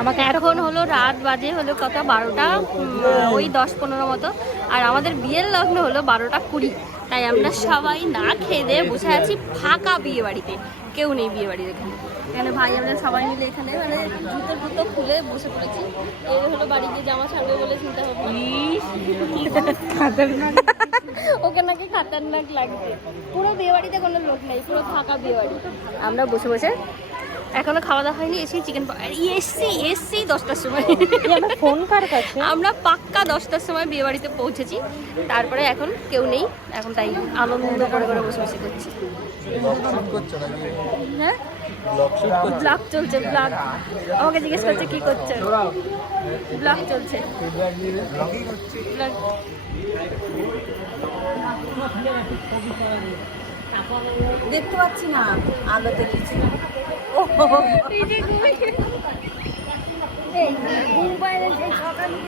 আমাকে এখন হলো রাত বাজে হলো কত বারোটা ওই দশ পনেরো মতো। আর আমাদের বিয়ের লগ্ন হলো বারোটা কুড়ি। তাই আমরা সবাই না খেয়ে দিয়ে বসে আছি ফাঁকা বিয়ে বাড়িতে। কেউ নেই বিয়ে বাড়ির এখানে। এখানে ভাই আমরা সবাই মিলে এখানে মানে জুতো টুতো খুলে বসে পড়েছি। এই হলো বাড়ি গিয়ে জামা ছাড়বে বলে চিন্তা ভাবনা। ওকে নাকি খাতারনাক লাগছে পুরো বিয়ে বাড়িতে কোনো লোক নেই পুরো ফাঁকা বিয়ে বাড়ি। আমরা বসে বসে এখনও খাওয়া দাওয়া হয়নি এসেই চিকেন এসছি এসছি দশটার সময়। ফোন কার কাছে? আমরা পাক্কা দশটার সময় বিয়ে বাড়িতে পৌঁছেছি। তারপরে এখন কেউ নেই এখন তাই আনন্দ করে করে বসে বসে করছি। হ্যাঁ? ব্লগ চলছে ব্লগ আমাকে জিজ্ঞেস করছে কি করছে? ব্লগ চলছে। দেখতে পাচ্ছি না আলোতে কিছু এই যে ঘুমিয়ে- এই ঘুম পায় না, এই সকাল